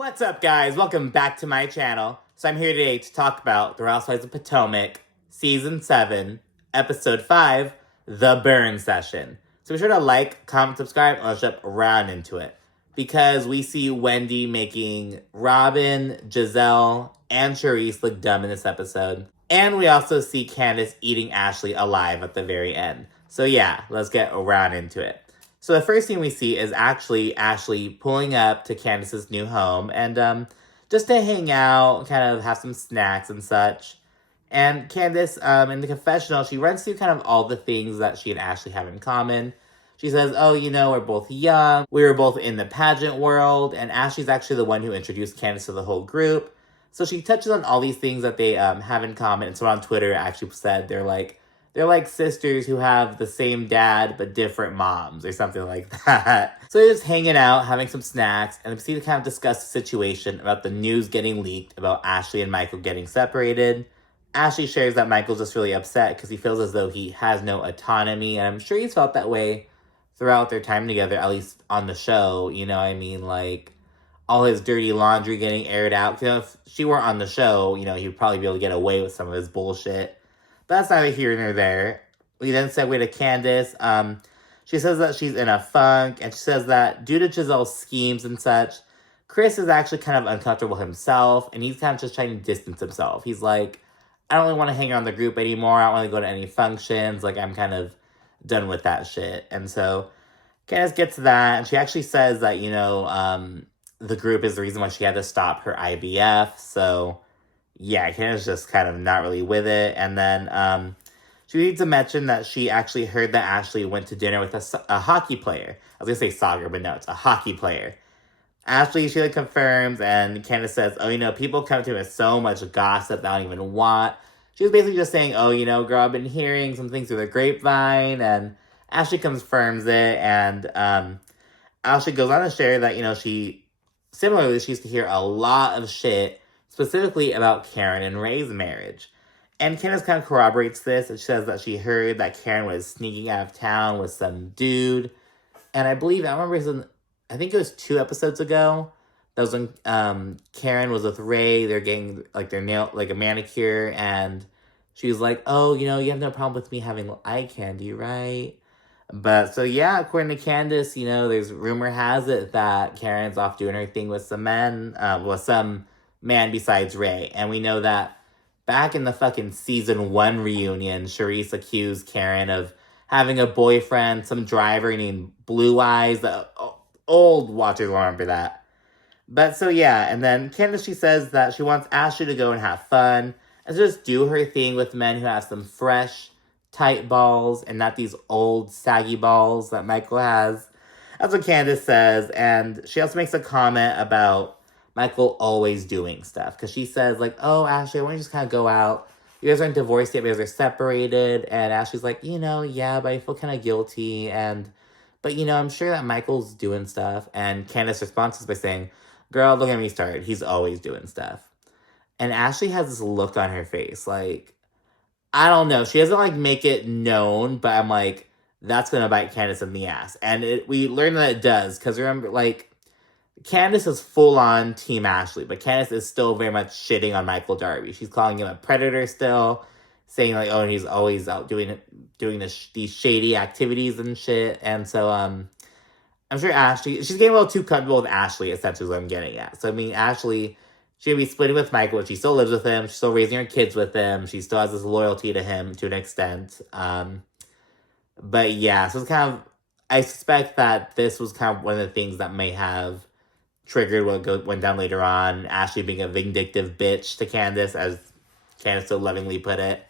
What's up, guys? Welcome back to my channel. So I'm here today to talk about The Housewives of Potomac, Season 7, Episode 5, The Burn Session. So be sure to like, comment, subscribe, and let's jump right into it. Because we see Wendy making Robyn, Gizelle, and Charrisse look dumb in this episode. And we also see Candiace eating Ashley alive at the very end. So yeah, let's get right into it. So the first thing we see is actually Ashley pulling up to Candiace's new home and just to hang out, kind of have some snacks and such. And Candiace, in the confessional, she runs through kind of all the things that she and Ashley have in common. She says, oh, you know, we're both young, we were both in the pageant world, and Ashley's actually the one who introduced Candiace to the whole group. So she touches on all these things that they have in common. And someone on Twitter actually said they're like sisters who have the same dad but different moms or something like that. So they're just hanging out, having some snacks, and we see to kind of discuss the situation about the news getting leaked about Ashley and Michael getting separated. Ashley shares that Michael's just really upset because he feels as though he has no autonomy, and I'm sure he's felt that way throughout their time together, at least on the show. You know what I mean? Like, all his dirty laundry getting aired out. You know, if she weren't on the show, you know, he'd probably be able to get away with some of his bullshit. But that's neither here nor there. We then segue to Candiace. She says that she's in a funk, and she says that due to Gizelle's schemes and such, Chris is actually kind of uncomfortable himself, and he's kind of just trying to distance himself. He's like, I don't really want to hang around the group anymore. I don't want to go to any functions. Like, I'm kind of done with that shit. And so Candiace gets to that, and she actually says that, you know, the group is the reason why she had to stop her IVF. So yeah, Candiace just kind of not really with it. And then she needs to mention that she actually heard that Ashley went to dinner with a hockey player. I was going to say soccer, but no, it's a hockey player. Ashley, she like confirms, and Candiace says, oh, you know, people come to me with so much gossip that I don't even want. She was basically just saying, oh, you know, girl, I've been hearing some things through the grapevine, and Ashley confirms it, and Ashley goes on to share that, you know, she used to hear a lot of shit, specifically about Karen and Ray's marriage. And Candiace kind of corroborates this, and she says that she heard that Karen was sneaking out of town with some dude. And I think it was 2 episodes ago, that was when Karen was with Ray. They're getting like their nail, like a manicure, and she was like, oh, you know, you have no problem with me having eye candy, right? But so yeah, according to Candiace, you know, there's rumor has it that Karen's off doing her thing with some man besides Ray. And we know that back in the fucking season 1 reunion, Charrisse accused Karen of having a boyfriend, some driver named Blue Eyes. The old watchers will remember that. But so yeah, and then Candiace, she says that she wants Ashley to go and have fun and just do her thing with men who have some fresh, tight balls and not these old, saggy balls that Michael has. That's what Candiace says. And she also makes a comment about Michael always doing stuff. Because she says, like, oh, Ashley, I want you to just kind of go out. You guys aren't divorced yet because they're separated. And Ashley's like, you know, yeah, but I feel kind of guilty. But, you know, I'm sure that Michael's doing stuff. And Candiace responds by saying, girl, don't get me started. He's always doing stuff. And Ashley has this look on her face, like, I don't know. She doesn't, like, make it known, but I'm like, that's going to bite Candiace in the ass. And we learned that it does, because remember, like, Candiace is full-on Team Ashley, but Candiace is still very much shitting on Michael Darby. She's calling him a predator still, saying, like, oh, he's always out doing these shady activities and shit. And so, I'm sure Ashley, she's getting a little too comfortable with Ashley, essentially, is what I'm getting at. So, I mean, Ashley, she'll be splitting with Michael, but she still lives with him. She's still raising her kids with him. She still has this loyalty to him to an extent. But yeah, so it's kind of, I suspect that this was kind of one of the things that may have triggered what went down later on. Ashley being a vindictive bitch to Candiace, as Candiace so lovingly put it.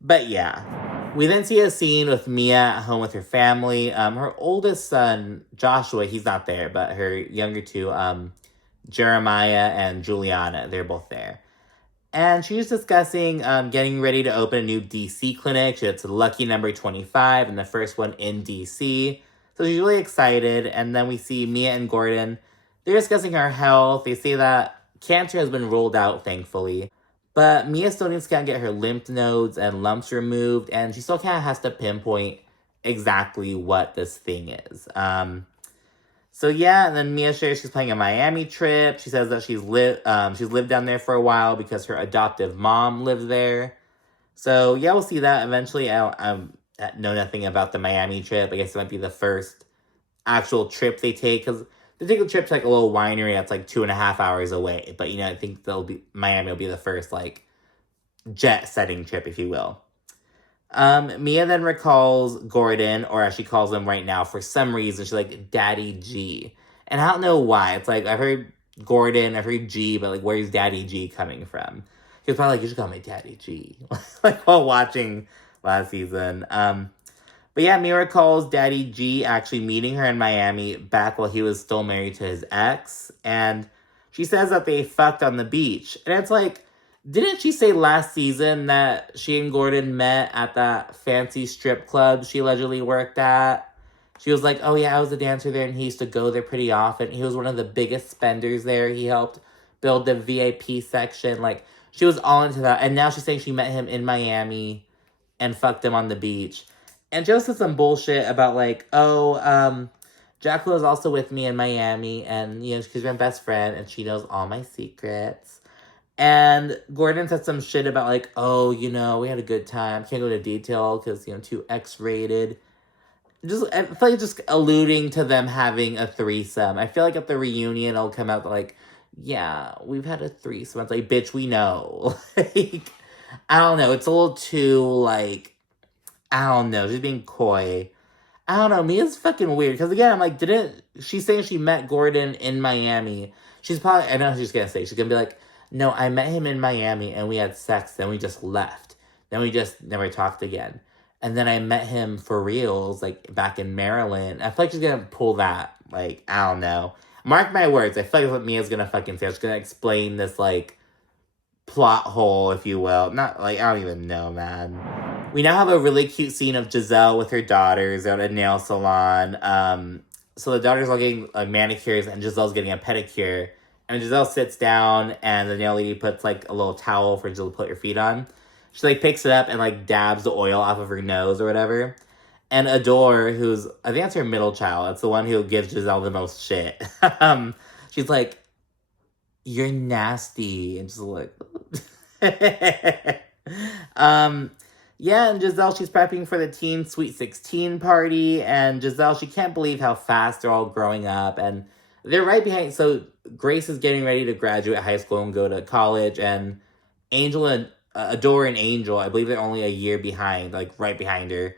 But yeah. We then see a scene with Mia at home with her family. Her oldest son, Joshua, he's not there, but her younger two, Jeremiah and Juliana, they're both there. And she was discussing getting ready to open a new DC clinic. It's lucky number 25 and the first one in DC. So she's really excited. And then we see Mia and Gordon. They're discussing her health. They say that cancer has been ruled out, thankfully. But Mia still needs to kind of get her lymph nodes and lumps removed. And she still kind of has to pinpoint exactly what this thing is. So yeah, and then Mia shares she's planning a Miami trip. She says that she's lived down there for a while because her adoptive mom lived there. So yeah, we'll see that eventually. I know nothing about the Miami trip. I guess it might be the first actual trip they take, because they take a trip to like a little winery that's like 2.5 hours away. But I think Miami will be the first like jet setting trip, if you will. Mia then recalls Gordon, or as she calls him right now, for some reason, she's like, Daddy G. And I don't know why. It's like, I've heard Gordon, I've heard G, but like, where's Daddy G coming from? He was probably like, you should call me Daddy G. like, while watching last season. But yeah, Mia recalls Daddy G actually meeting her in Miami back while he was still married to his ex. And she says that they fucked on the beach. And it's like, didn't she say last season that she and Gordon met at that fancy strip club she allegedly worked at? She was like, oh yeah, I was a dancer there and he used to go there pretty often. He was one of the biggest spenders there. He helped build the VIP section. Like, she was all into that. And now she's saying she met him in Miami and fucked him on the beach. And Joe said some bullshit about like, Jacqueline was also with me in Miami and, she's my best friend and she knows all my secrets. And Gordon said some shit about like, we had a good time. Can't go into detail because, too X-rated. I feel like just alluding to them having a threesome. I feel like at the reunion, it'll come out like, yeah, we've had a threesome. It's like, bitch, we know. like, I don't know. It's a little too, like, I don't know. Just being coy. I don't know. Mia's fucking weird. Because again, I'm like, she's saying she met Gordon in Miami. She's probably, I know what she's going to say. She's going to be like, no, I met him in Miami and we had sex. Then we just left. Then we just never talked again. And then I met him for reals, like, back in Maryland. I feel like she's going to pull that. Like, I don't know. Mark my words. I feel like that's what Mia's going to fucking say. She's going to explain this, like, plot hole, if you will. Not, like, I don't even know, man. We now have a really cute scene of Gizelle with her daughters at a nail salon. So the daughters are getting manicures and Giselle's getting a pedicure. And Gizelle sits down and the nail lady puts, like, a little towel for Gizelle to put her feet on. She, like, picks it up and, like, dabs the oil off of her nose or whatever. And Adore, who's, I think that's her middle child. It's the one who gives Gizelle the most shit. She's like, you're nasty. And just like, yeah, and Gizelle, she's prepping for the teen Sweet 16 party. And Gizelle, she can't believe how fast they're all growing up. And they're right behind. So Grace is getting ready to graduate high school and go to college. And Angel and Adore and Angel, I believe they're only a year behind, like right behind her.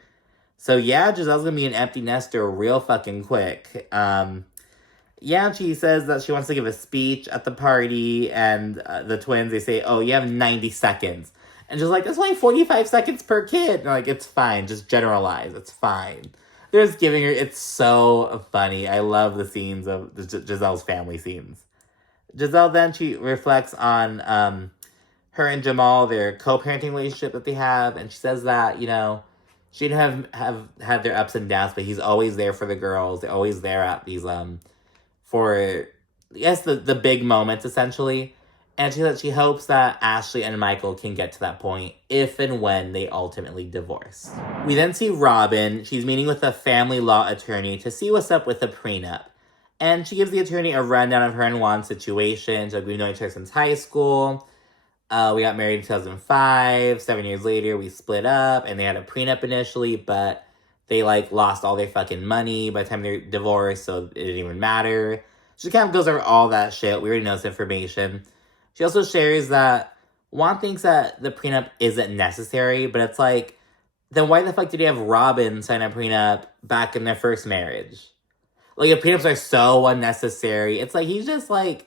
So yeah, Giselle's gonna be an empty nester real fucking quick. Yeah, she says that she wants to give a speech at the party, and the twins, they say, oh, you have 90 seconds. And she's like, that's only 45 seconds per kid. And they're like, it's fine, just generalize, it's fine. They're just giving her, it's so funny. I love the scenes of Giselle's family scenes. Gizelle then, she reflects on her and Jamal, their co-parenting relationship that they have, and she says that, she'd have had their ups and downs, but he's always there for the girls. They're always there at these, for, I guess, the big moments, essentially. And she said she hopes that Ashley and Michael can get to that point if and when they ultimately divorce. We then see Robyn. She's meeting with a family law attorney to see what's up with the prenup. And she gives the attorney a rundown of her and Juan's situation. So we've known each other since high school. We got married in 2005. 7 years later, we split up, and they had a prenup initially, but they, like, lost all their fucking money by the time they divorced, so it didn't even matter. She kind of goes over all that shit. We already know this information. She also shares that Juan thinks that the prenup isn't necessary, but it's like, then why the fuck did he have Robyn sign a prenup back in their first marriage? Like, the prenups are so unnecessary. It's like, he's just, like,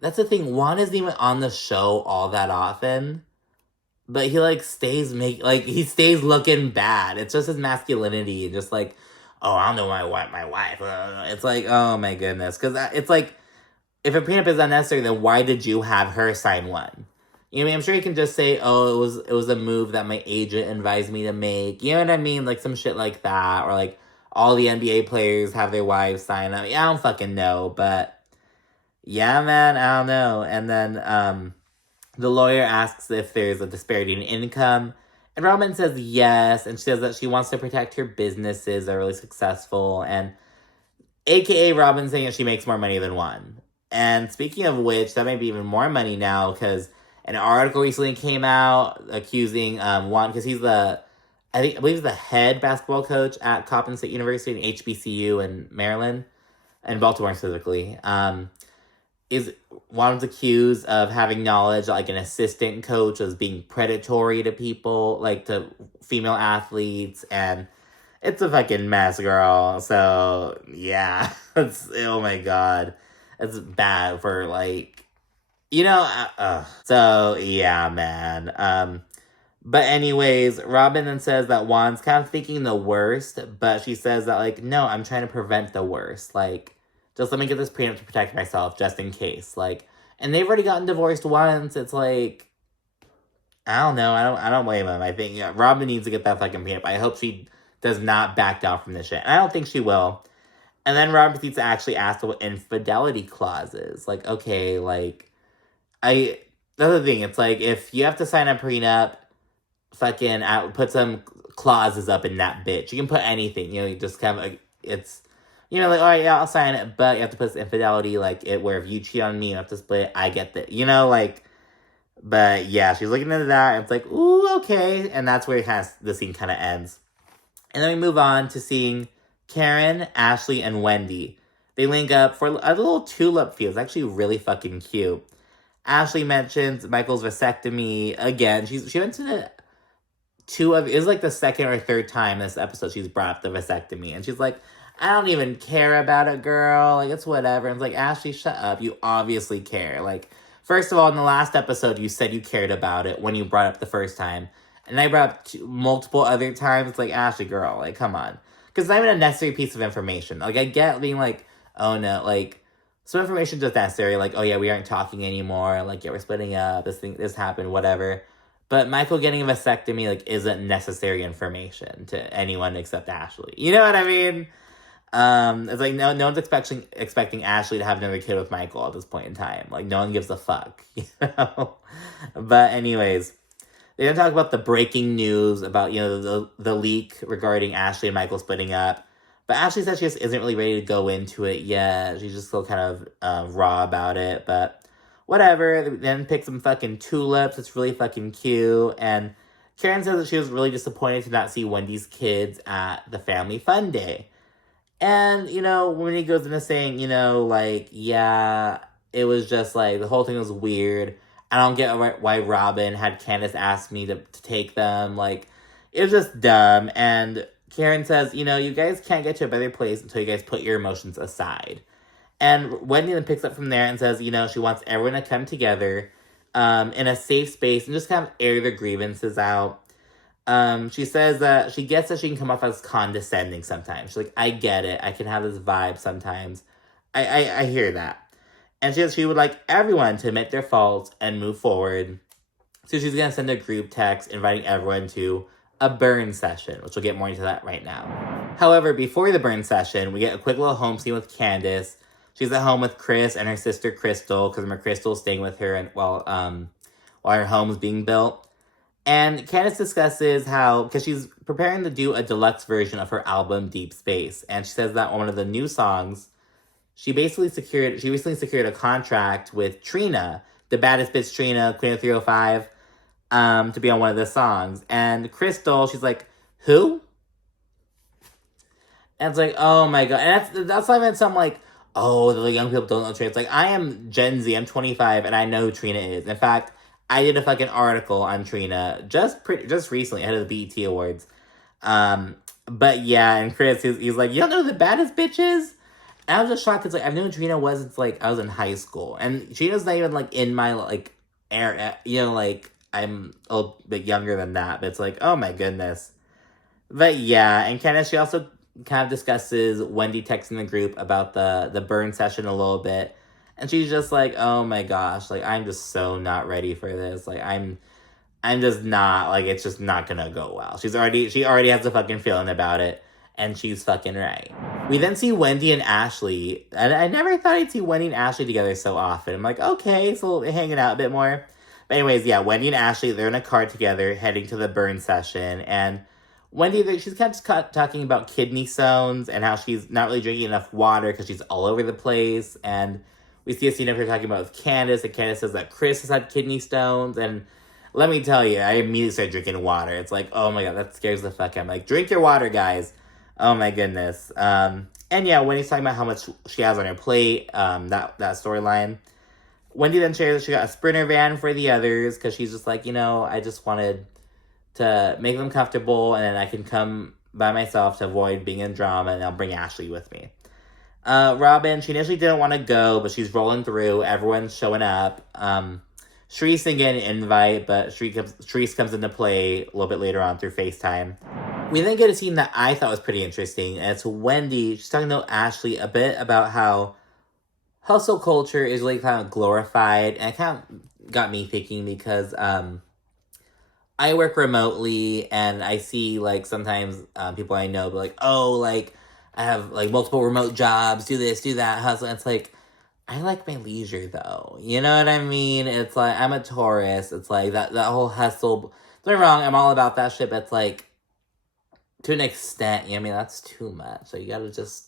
that's the thing. Juan isn't even on the show all that often. But he, like, stays looking bad. It's just his masculinity. And just, like, oh, I don't know my wife. It's like, oh, my goodness. Because it's like, if a prenup is unnecessary, then why did you have her sign one? You know what I mean? I'm sure you can just say, oh, it was a move that my agent advised me to make. You know what I mean? Like, some shit like that. Or, like, all the NBA players have their wives sign up. Yeah, I don't fucking know, but yeah, man, I don't know. And then the lawyer asks if there's a disparity in income. And Robyn says yes. And she says that she wants to protect her businesses that are really successful. And AKA Robyn saying that she makes more money than Juan. And speaking of which, that might be even more money now, because an article recently came out accusing Juan, because he's I believe he's the head basketball coach at Coppin State University and HBCU in Maryland, and Baltimore specifically. Is Juan was accused of having knowledge that, like, an assistant coach was being predatory to people, like to female athletes, and it's a fucking mess, girl. So yeah, oh my god, it's bad for, like, So yeah, man. But anyways, Robyn then says that Juan's kind of thinking the worst, but she says that, like, no, I'm trying to prevent the worst. Like, just let me get this prenup to protect myself, just in case. Like, and they've already gotten divorced once. It's like, I don't know. I don't blame him. I think Robyn needs to get that fucking prenup. I hope she does not back down from this shit. And I don't think she will. And then Robyn proceeds to actually ask what infidelity clauses. Like, okay, like, the other thing, it's like, if you have to sign a prenup, fucking put some clauses up in that bitch. You can put anything, you just kind of, like, it's, like, all right, yeah, I'll sign it, but you have to put infidelity, like, where if you cheat on me, you have to split, I get that, like, but yeah, she's looking into that, and it's like, ooh, okay, and that's where the scene kind of ends. And then we move on to seeing Karen, Ashley, and Wendy. They link up for a little tulip field. It's actually really fucking cute. Ashley mentions Michael's vasectomy again. She mentioned it it was like the second or third time this episode she's brought up the vasectomy. And she's like, I don't even care about it, girl. Like, it's whatever. And it's like, Ashley, shut up. You obviously care. Like, first of all, in the last episode, you said you cared about it when you brought it up the first time. And I brought up multiple other times. It's like, Ashley, girl, like, come on. Because it's not even a necessary piece of information. Like, I get being like, oh no, like, some information just necessary. Like, oh yeah, we aren't talking anymore. Like, yeah, we're splitting up. This happened, whatever. But Michael getting a vasectomy, like, isn't necessary information to anyone except Ashley. You know what I mean? It's like, no one's expecting Ashley to have another kid with Michael at this point in time. Like, no one gives a fuck, But anyways, they didn't talk about the breaking news about, the leak regarding Ashley and Michael splitting up. But Ashley said she just isn't really ready to go into it yet. She's just still kind of raw about it, but whatever. Then pick some fucking tulips. It's really fucking cute. And Karen says that she was really disappointed to not see Wendy's kids at the family fun day. And, when he goes into saying, like, yeah, it was just like, the whole thing was weird. I don't get why Robyn had Candiace ask me to take them. Like, it was just dumb. And Karen says, you guys can't get to a better place until you guys put your emotions aside. And Wendy then picks up from there and says, she wants everyone to come together in a safe space and just kind of air their grievances out. She says that she gets that she can come off as condescending sometimes. She's like, I get it. I can have this vibe sometimes. I hear that. And she says she would like everyone to admit their faults and move forward. So she's going to send a group text inviting everyone to a burn session, which we'll get more into that right now. However, before the burn session, we get a quick little home scene with Candiace. She's at home with Chris and her sister Crystal, because Crystal's staying with her and while her home is being built. And Candiace discusses how, because she's preparing to do a deluxe version of her album Deep Space, and she says that on one of the new songs, she recently secured a contract with Trina, the baddest bitch Trina, Queen of 305, to be on one of the songs. And Crystal, she's like, who? And it's like, oh my god. And that's not even some like, oh, the young people don't know Trina. It's like, I am Gen Z, I'm 25, and I know who Trina is. In fact, I did a fucking article on Trina just recently ahead of the BET Awards. But yeah, and Chris, he's like, you don't know who the baddest bitch is? And I was just shocked because, like, I've known Trina since, like, I was in high school. And Trina's not even, like, in my, like, era, like, I'm a little bit younger than that. But it's like, oh my goodness. But yeah, and Candiace, she also kind of discusses Wendy texting the group about the burn session a little bit. And she's just like, oh my gosh, like, I'm just so not ready for this. Like, I'm just not, like, it's just not gonna go well. She already has a fucking feeling about it. And she's fucking right. We then see Wendy and Ashley. And I never thought I'd see Wendy and Ashley together so often. I'm like, okay, so they're hanging out a bit more. But anyways, yeah, Wendy and Ashley, they're in a car together heading to the burn session. And Wendy, she's kept talking about kidney stones and how she's not really drinking enough water because she's all over the place. And we see a scene of her talking about with Candiace, and Candiace says that Chris has had kidney stones. And let me tell you, I immediately started drinking water. It's like, oh my god, that scares the fuck out of me. Like, drink your water, guys. Oh my goodness. And yeah, Wendy's talking about how much she has on her plate, that storyline. Wendy then shares that she got a Sprinter van for the others because she's just like, I just wanted to make them comfortable, and then I can come by myself to avoid being in drama, and I'll bring Ashley with me. Robyn, she initially didn't want to go, but she's rolling through. Everyone's showing up. Charrisse didn't get an invite, but Charrisse comes into play a little bit later on through FaceTime. We then get a scene that I thought was pretty interesting, and it's Wendy. She's talking to Ashley a bit about how hustle culture is really kind of glorified, and it kind of got me thinking because I work remotely, and I see, like, sometimes people I know be like, oh, like, I have, like, multiple remote jobs, do this, do that, hustle. And it's like, I like my leisure, though. You know what I mean? It's like, I'm a tourist. It's like, that whole hustle. Don't get me wrong, I'm all about that shit, but it's like, to an extent, I mean, that's too much. So you gotta just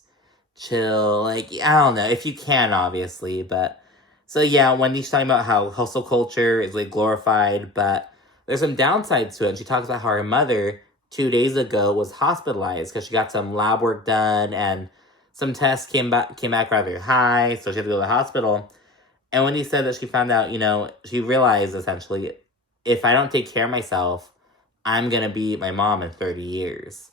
chill. Like, I don't know, if you can, obviously, but... So, yeah, Wendy's talking about how hustle culture is, like, glorified, but there's some downsides to it. And she talks about how her mother, 2 days ago, was hospitalized because she got some lab work done, and some tests came back rather high, so she had to go to the hospital. And Wendy said that she found out, she realized, essentially, if I don't take care of myself, I'm going to be my mom in 30 years.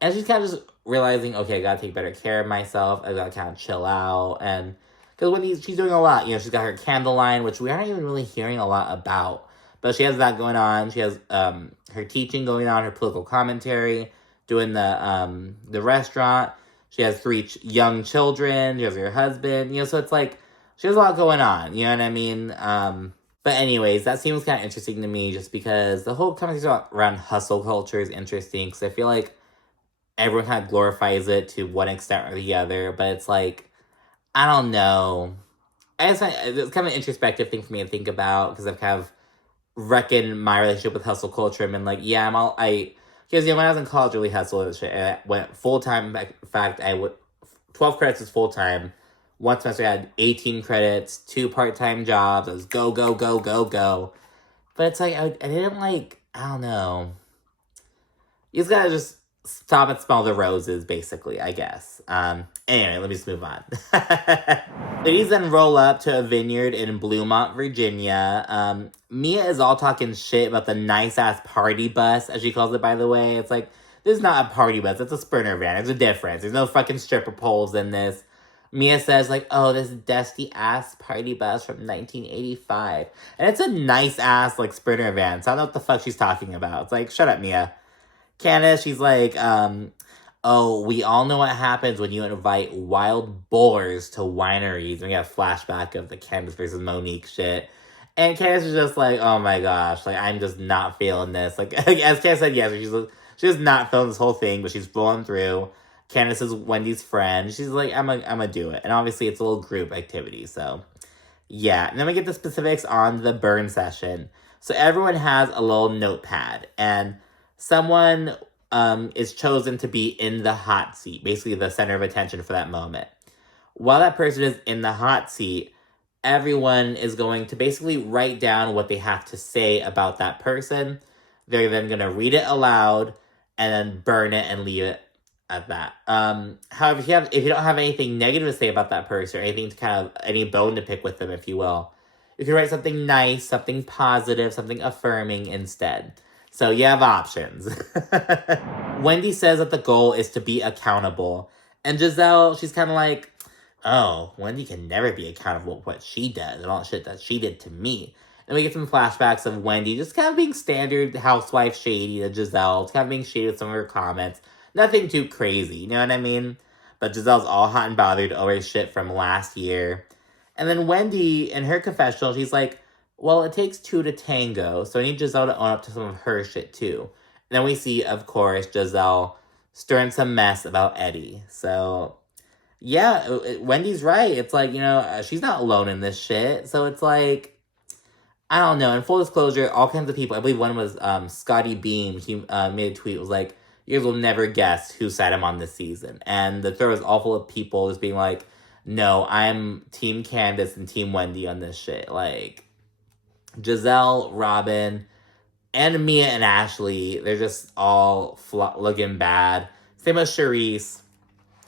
And she's kind of just realizing, okay, I got to take better care of myself. I got to kind of chill out. And because Wendy, she's doing a lot. She's got her candle line, which we aren't even really hearing a lot about. But she has that going on. She has her teaching going on, her political commentary, doing the restaurant. She has 3 young children. She has her husband. So it's like, she has a lot going on. You know what I mean? But anyways, that seems kind of interesting to me just because the whole conversation around hustle culture is interesting because I feel like everyone kind of glorifies it to one extent or the other, but it's like, I don't know. It's kind of an introspective thing for me to think about because I've kind of reckoned my relationship with hustle culture and been like, yeah, because when I was in college, I really hustled shit. I went full-time. In fact, 12 credits was full-time. One semester I had 18 credits, 2 part-time jobs. I was go, go, go, go, go. But it's like, I didn't like, I don't know. You just gotta just stop and smell the roses, basically, I guess. Anyway, let me just move on. Ladies then roll up to a vineyard in Bluemont, Virginia. Mia is all talking shit about the nice-ass party bus, as she calls it, by the way. It's like, this is not a party bus, it's a Sprinter van. There's a difference. There's no fucking stripper poles in this. Mia says, like, oh, this dusty-ass party bus from 1985. And it's a nice-ass, like, Sprinter van. So I don't know what the fuck she's talking about. It's like, shut up, Mia. Candiace, she's like, oh, we all know what happens when you invite wild boars to wineries. And we got a flashback of the Candiace versus Monique shit. And Candiace is just like, oh my gosh, like, I'm just not feeling this. Like, as Candiace said, yes, she's not feeling this whole thing, but she's rolling through. Candiace is Wendy's friend. She's like, I'm gonna do it. And obviously, it's a little group activity, so... Yeah, and then we get the specifics on the burn session. So everyone has a little notepad, and someone is chosen to be in the hot seat, basically the center of attention for that moment. While that person is in the hot seat, everyone is going to basically write down what they have to say about that person. They're then going to read it aloud and then burn it and leave it at that. However, if you don't have anything negative to say about that person, or anything to kind of, any bone to pick with them, if you will, you can write something nice, something positive, something affirming instead. So you have options. Wendy says that the goal is to be accountable. And Gizelle, she's kind of like, oh, Wendy can never be accountable for what she does and all the shit that she did to me. And we get some flashbacks of Wendy just kind of being standard housewife shady to Gizelle, kind of being shady with some of her comments. Nothing too crazy, you know what I mean? But Giselle's all hot and bothered over shit from last year. And then Wendy, in her confessional, she's like, well, it takes 2 to tango, so I need Gizelle to own up to some of her shit, too. And then we see, of course, Gizelle stirring some mess about Eddie. So, yeah, Wendy's right. It's like, she's not alone in this shit. So it's like, I don't know. In full disclosure, all kinds of people, I believe one was Scotty Beam, he made a tweet, was like, you guys will never guess whose side I'm on this season. And the thread was all full of people just being like, no, I'm Team Candiace and Team Wendy on this shit. Like, Gizelle, Robyn, and Mia and Ashley, they're just all looking bad. Same as Charrisse.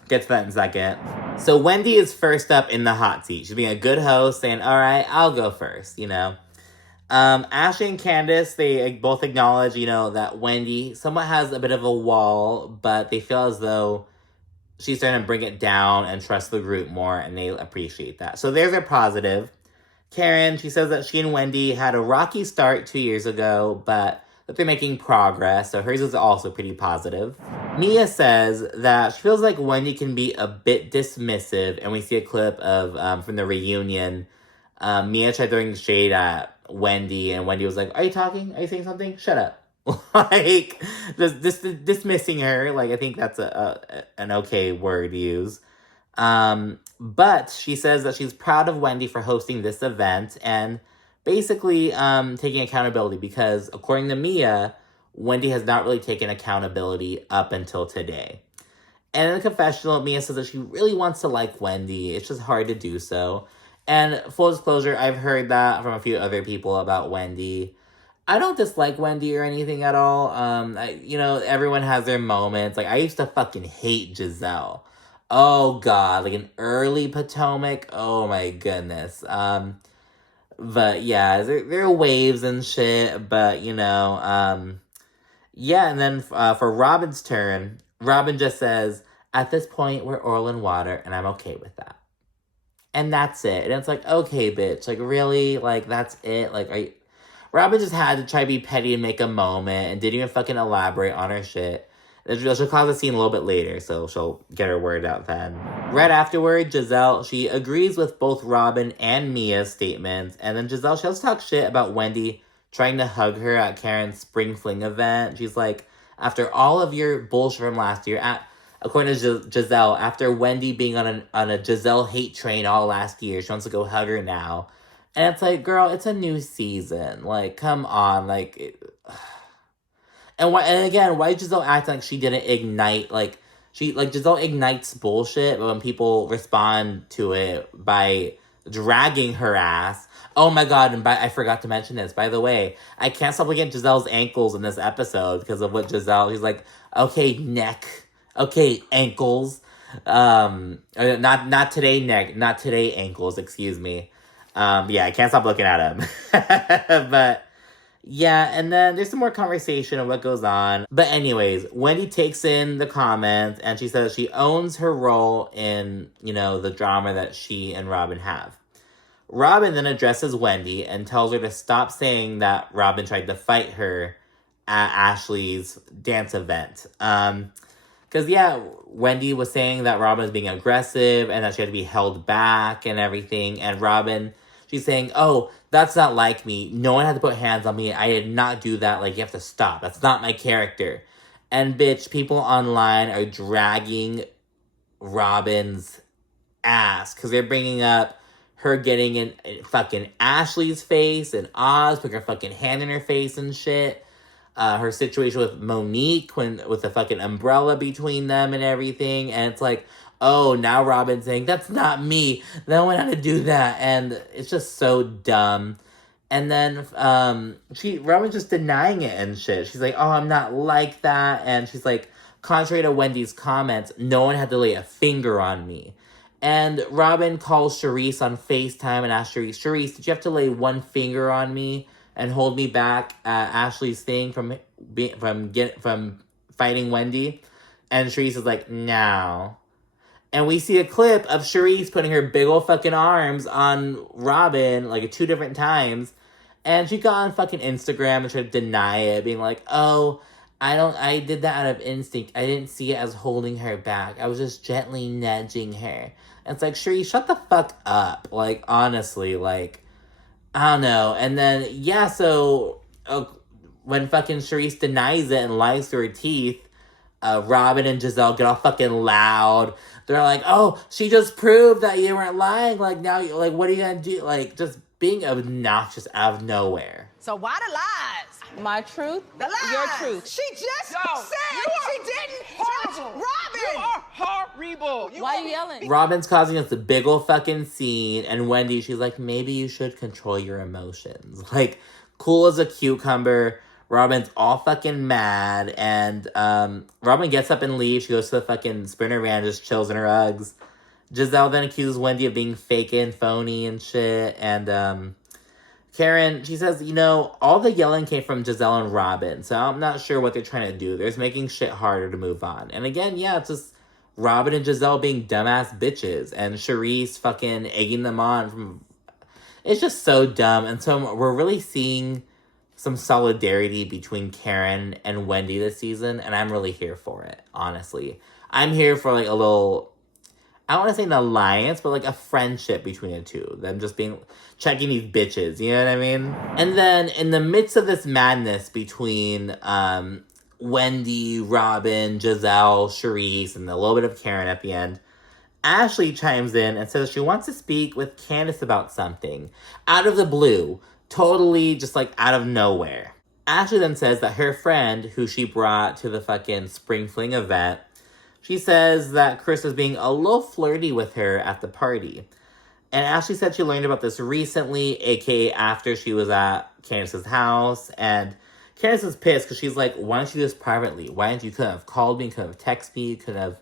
Get to that in a second. So Wendy is first up in the hot seat. She's being a good host, saying, all right, I'll go first, you know. Ashley and Candiace, they both acknowledge, you know, that Wendy somewhat has a bit of a wall, but they feel as though she's starting to bring it down and trust the group more, and they appreciate that. So there's a positive. Karen, she says that she and Wendy had a rocky start 2 years ago, but that they're making progress, so hers is also pretty positive. Mia says that she feels like Wendy can be a bit dismissive, and we see a clip of from the reunion. Mia tried throwing shade at Wendy, and Wendy was like, are you talking? Are you saying something? Shut up. Like, just dismissing her. Like, I think that's an okay word to use. But she says that she's proud of Wendy for hosting this event and basically taking accountability, because according to Mia, Wendy has not really taken accountability up until today. And in the confessional, Mia says that she really wants to like Wendy. It's just hard to do so. And full disclosure, I've heard that from a few other people about Wendy. I don't dislike Wendy or anything at all. You know, everyone has their moments. Like, I used to fucking hate Gizelle. Oh, God. Like, an early Potomac. Oh, my goodness. But, yeah, there are waves and shit. But, you know, yeah. And then for Robyn's turn, Robyn just says, at this point, we're oil and water, and I'm okay with that. And that's it. And it's like, okay, bitch. Like, really? Like, that's it? Like, Robyn just had to try to be petty and make a moment and didn't even fucking elaborate on her shit. She'll cause a scene a little bit later, so she'll get her word out then. Right afterward, Gizelle, she agrees with both Robyn and Mia's statements. And then Gizelle, she'll talk shit about Wendy trying to hug her at Karen's spring fling event. She's like, after all of your bullshit from last year, according to Gizelle, after Wendy being on a Gizelle hate train all last year, she wants to go hug her now. And it's like, girl, it's a new season. Like, come on. Like, and again, why did Gizelle act like she didn't ignite? Like, Gizelle ignites bullshit, but when people respond to it by dragging her ass. Oh my God, and I forgot to mention this. By the way, I can't stop looking at Gizelle's ankles in this episode because of what he's like, okay, neck. Okay, ankles. Not today, neck. Not today, ankles, excuse me. Yeah, I can't stop looking at him. But, yeah, and then there's some more conversation of what goes on. But anyways, Wendy takes in the comments, and she says she owns her role in, you know, the drama that she and Robyn have. Robyn then addresses Wendy and tells her to stop saying that Robyn tried to fight her at Ashley's dance event. Because, yeah, Wendy was saying that Robyn was being aggressive and that she had to be held back and everything. And Robyn, she's saying, oh, that's not like me. No one had to put hands on me. I did not do that. Like, you have to stop. That's not my character. And, bitch, people online are dragging Robyn's ass because they're bringing up her getting in fucking Ashley's face and Oz, putting her fucking hand in her face and shit. Her situation with Monique with the fucking umbrella between them and everything. And it's like, oh, now Robyn's saying, that's not me. No one had to do that. And it's just so dumb. And then Robyn's just denying it and shit. She's like, oh, I'm not like that. And she's like, contrary to Wendy's comments, no one had to lay a finger on me. And Robyn calls Charrisse on FaceTime and asks Charrisse, did you have to lay one finger on me and hold me back at Ashley's thing from fighting Wendy? And Charrisse is like, no. And we see a clip of Charrisse putting her big old fucking arms on Robyn, like 2 different times. And she got on fucking Instagram and tried to deny it, being like, oh, I did that out of instinct. I didn't see it as holding her back. I was just gently nudging her. And it's like, Charrisse, shut the fuck up. Like, honestly, like, I don't know. And then, yeah, so when fucking Charrisse denies it and lies through her teeth, Robyn and Gizelle get all fucking loud. They're like, oh, she just proved that you weren't lying. Like, now, like, what are you gonna do? Like, just being obnoxious out of nowhere. So why the lies? My truth, The lies. your truth. She just said she didn't touch Robyn. You are horrible. Why are you yelling? Robyn's causing us a big ol' fucking scene, and Wendy, she's like, maybe you should control your emotions. Like, cool as a cucumber. Robyn's all fucking mad, and Robyn gets up and leaves. She goes to the fucking Sprinter van, just chills in her Uggs. Gizelle then accuses Wendy of being fake and phony and shit, and Karen, she says, you know, all the yelling came from Gizelle and Robyn, so I'm not sure what they're trying to do. They're just making shit harder to move on. And again, yeah, it's just Robyn and Gizelle being dumbass bitches, and Charrisse fucking egging them on. It's just so dumb, and so we're really seeing some solidarity between Karen and Wendy this season, and I'm really here for it, honestly. I'm here for, like, a little, I don't want to say an alliance, but, like, a friendship between the two. Them just being, checking these bitches, you know what I mean? And then, in the midst of this madness between Wendy, Robyn, Gizelle, Charrisse, and a little bit of Karen at the end, Ashley chimes in and says she wants to speak with Candiace about something. Out of the blue. Totally just, like, out of nowhere. Ashley then says that her friend, who she brought to the fucking Spring Fling event, she says that Chris was being a little flirty with her at the party. And Ashley said she learned about this recently, aka after she was at Candiace's house. And Candiace is pissed because she's like, why don't you do this privately? Why didn't you could have called me, could have texted me, you could have,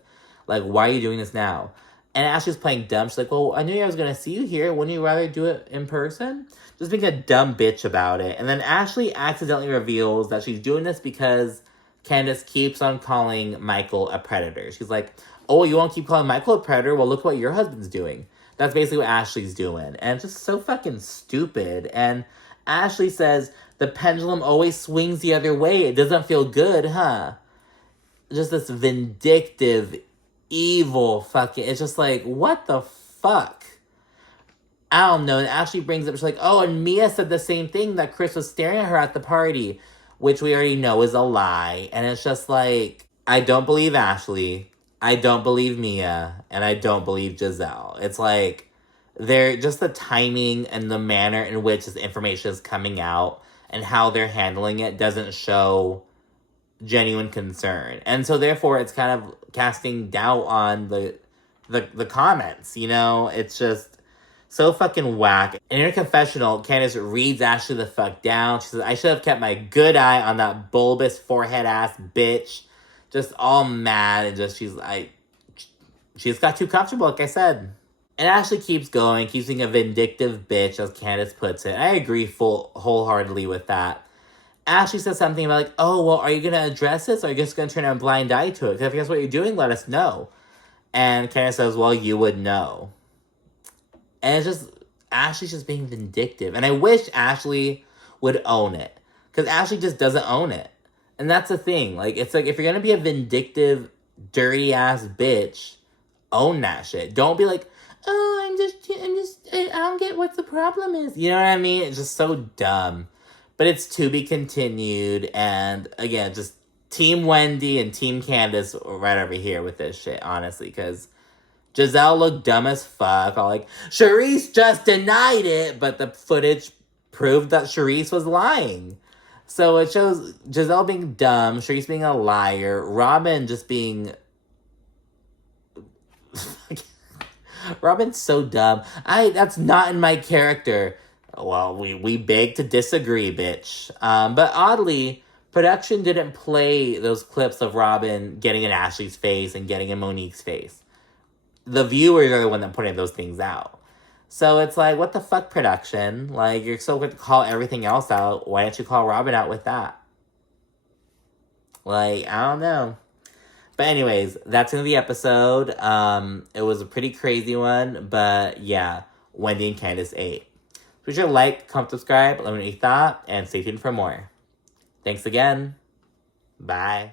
like, why are you doing this now? And Ashley's playing dumb. She's like, well, I knew I was going to see you here. Wouldn't you rather do it in person? Just being a dumb bitch about it. And then Ashley accidentally reveals that she's doing this because Candiace keeps on calling Michael a predator. She's like, oh, you won't keep calling Michael a predator? Well, look what your husband's doing. That's basically what Ashley's doing. And it's just so fucking stupid. And Ashley says, the pendulum always swings the other way. It doesn't feel good, huh? Just this vindictive, evil fucking, it's just like, what the fuck? I don't know. And Ashley brings up, she's like, oh, and Mia said the same thing, that Chris was staring at her at the party, which we already know is a lie. And it's just like, I don't believe Ashley, I don't believe Mia, and I don't believe Gizelle. It's like, they're just the timing and the manner in which this information is coming out and how they're handling it doesn't show genuine concern. And so therefore it's kind of casting doubt on the comments, you know? It's just so fucking whack. In her confessional, Candiace reads Ashley the fuck down. She says, I should have kept my good eye on that bulbous forehead ass bitch. Just all mad and just, she just got too comfortable, like I said. And Ashley keeps going, keeps being a vindictive bitch, as Candiace puts it. I agree wholeheartedly with that. Ashley says something about, like, oh, well, are you going to address this, or are you just going to turn a blind eye to it? Because if that's what you're doing, let us know. And Candiace says, well, you would know. And it's just, Ashley's just being vindictive. And I wish Ashley would own it. Because Ashley just doesn't own it. And that's the thing. Like, it's like, if you're going to be a vindictive, dirty-ass bitch, own that shit. Don't be like, oh, I don't get what the problem is. You know what I mean? It's just so dumb. But it's to be continued. And, again, just Team Wendy and Team Candiace right over here with this shit, honestly. Because Gizelle looked dumb as fuck. All like, Charrisse just denied it. But the footage proved that Charrisse was lying. So it shows Gizelle being dumb, Charrisse being a liar, Robyn just being... Robyn's so dumb. That's not in my character. Well, we beg to disagree, bitch. But oddly, production didn't play those clips of Robyn getting in Ashley's face and getting in Monique's face. The viewers are the one that putting those things out. So it's like, what the fuck, production? Like, you're so quick to call everything else out. Why don't you call Robyn out with that? Like, I don't know. But anyways, that's the end of the episode. It was a pretty crazy one. But yeah, Wendy and Candiace ate. Be sure to like, comment, subscribe, let me know what you thought, and stay tuned for more. Thanks again. Bye.